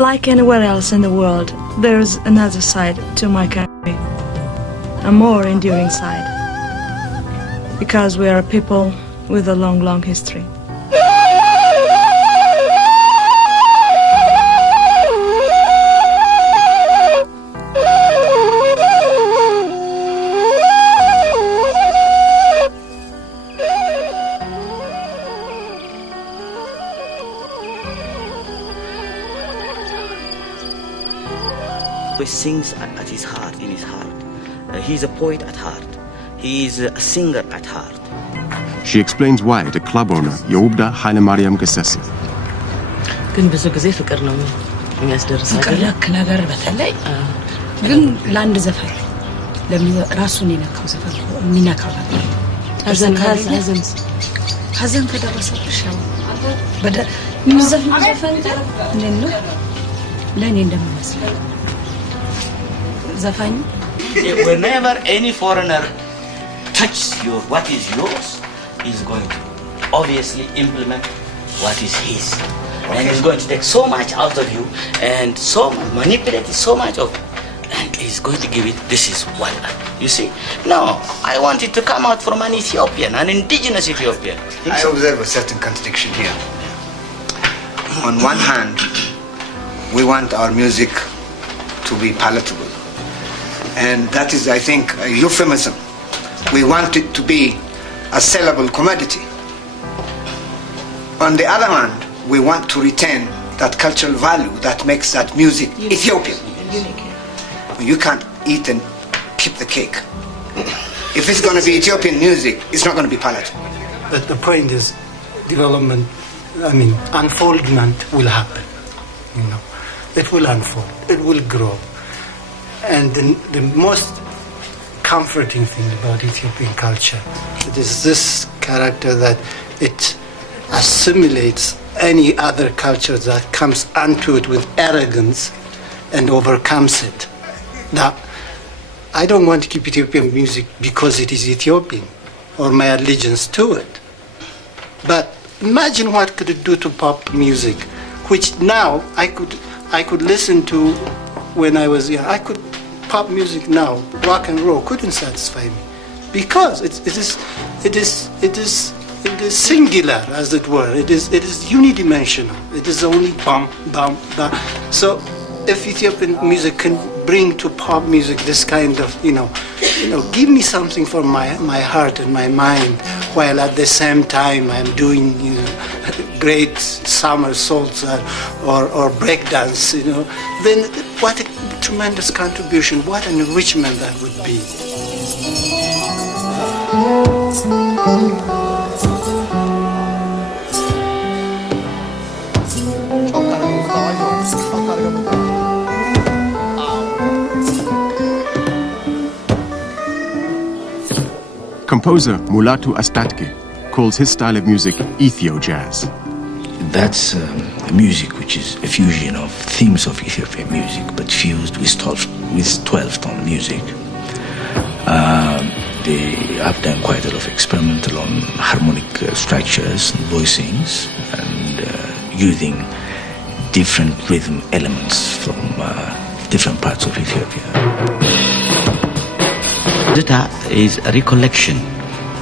Like anywhere else in the world, there's another side to my country, a more enduring side, because we are a people with a long, long history. He sings at his heart, in his heart. He's a poet at heart. He is a singer at heart. She explains why to club owner Yehuda Haile Mariam Gesessi. ግን ብዙ ጊዜ ፍቅር ነው የሚያስደርሰው ለክ ነገር በተለይ ግን ለአንድ ዘፈን ራሱን የነካው ዘፈን የሚነካው ሀዘን ከደረሰብሽ ያው የሚዘፍነው ዘፈን እንዴት ነው ለእኔ እንደምመስለው ዘፋኝ Whenever any foreigner touches what is yours, he's going to obviously implement what is his. And he's going to take so much out of you and manipulate so much of it. And he's going to give it, this is what you see? No, I want it to come out from an Ethiopian, an indigenous Ethiopian. I observe a certain contradiction here. On one hand, we want our music to be palatable. And that is, I think, a euphemism. We want it to be a sellable commodity. On the other hand, we want to retain that cultural value that makes that music Ethiopian. You can't eat and keep the cake. If it's going to be Ethiopian music, it's not going to be palatable. But the point is, development, unfoldment will happen. It will unfold, it will grow. And the most comforting thing about Ethiopian culture, it is this character that it assimilates any other culture that comes onto it with arrogance and overcomes it. Now, I don't want to keep Ethiopian music because it is Ethiopian or my allegiance to it. But imagine what could it do to pop music, which now I could listen to when I was young. Pop music now, rock and roll couldn't satisfy me because it is singular, as it were. It is unidimensional. It is only bum bum bum. So if Ethiopian music can bring to pop music this kind of give me something for my heart and my mind, while at the same time I'm doing great somersaults or breakdance, then what a tremendous contribution, what an enrichment that would be. Composer Mulatu Astatke calls his style of music Ethio jazz. That's music which is a fusion of themes of Ethiopian music, but fused with 12-tone music. They have done quite a lot of experimental on harmonic structures and voicings, and using different rhythm elements from different parts of Ethiopia. Zita is a recollection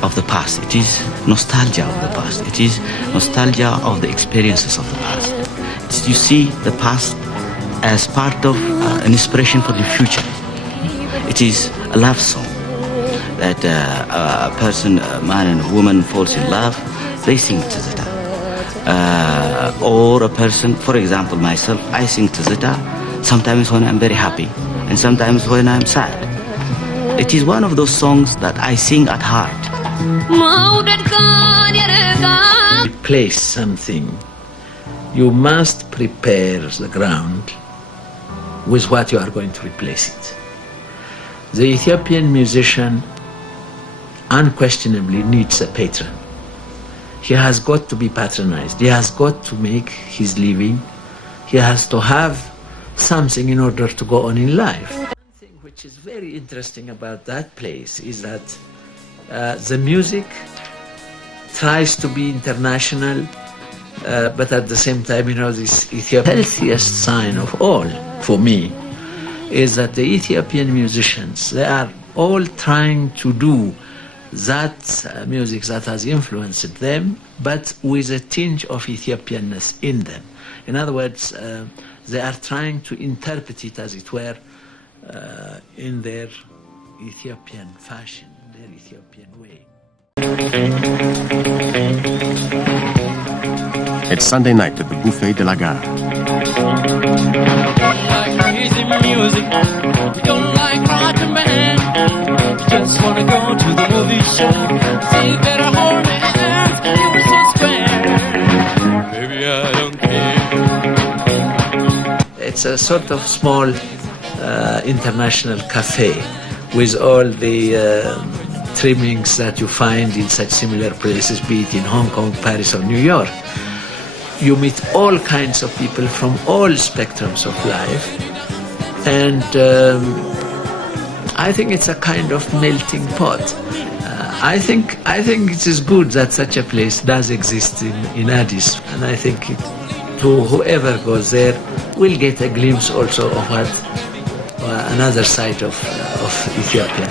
of the past. It is nostalgia of the past. It is nostalgia of the experiences of the past. You see the past as part of an inspiration for the future. It is a love song that a person, a man and a woman falls in love, they sing to Zita. Or a person, for example myself, I sing to Zita sometimes when I'm very happy and sometimes when I'm sad. It is one of those songs that I sing at heart. Replace something, you must prepare the ground with what you are going to replace it. The Ethiopian musician unquestionably needs a patron. He has got to be patronized. He has got to make his living. He has to have something in order to go on in life. One thing which is very interesting about that place is that the music tries to be international but at the same time, this Ethiopian healthiest sign of all for me is that the Ethiopian musicians, they are all trying to do that music that has influenced them, but with a tinge of Ethiopianness in them. In other words, they are trying to interpret it, as it were, in their Ethiopian fashion, their Ethiopian way. It's Sunday night at the Buffet de la Gare. Like crazy music, you don't like rockin' band. You just wanna go to the movie show. So you better hold me hands, you were so square. Baby, I don't care. It's a sort of small international cafe with all the trimmings that you find in such similar places, be it in Hong Kong, Paris, or New York. You meet all kinds of people from all spectrums of life, and I think it's a kind of melting pot. I think it is good that such a place does exist in Addis, and I think to whoever goes there will get a glimpse also of what another side of Ethiopia.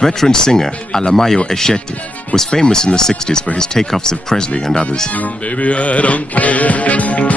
Veteran singer Alamayo Eshete was famous in the 60s for his takeoffs of Presley and others. Baby, I don't care.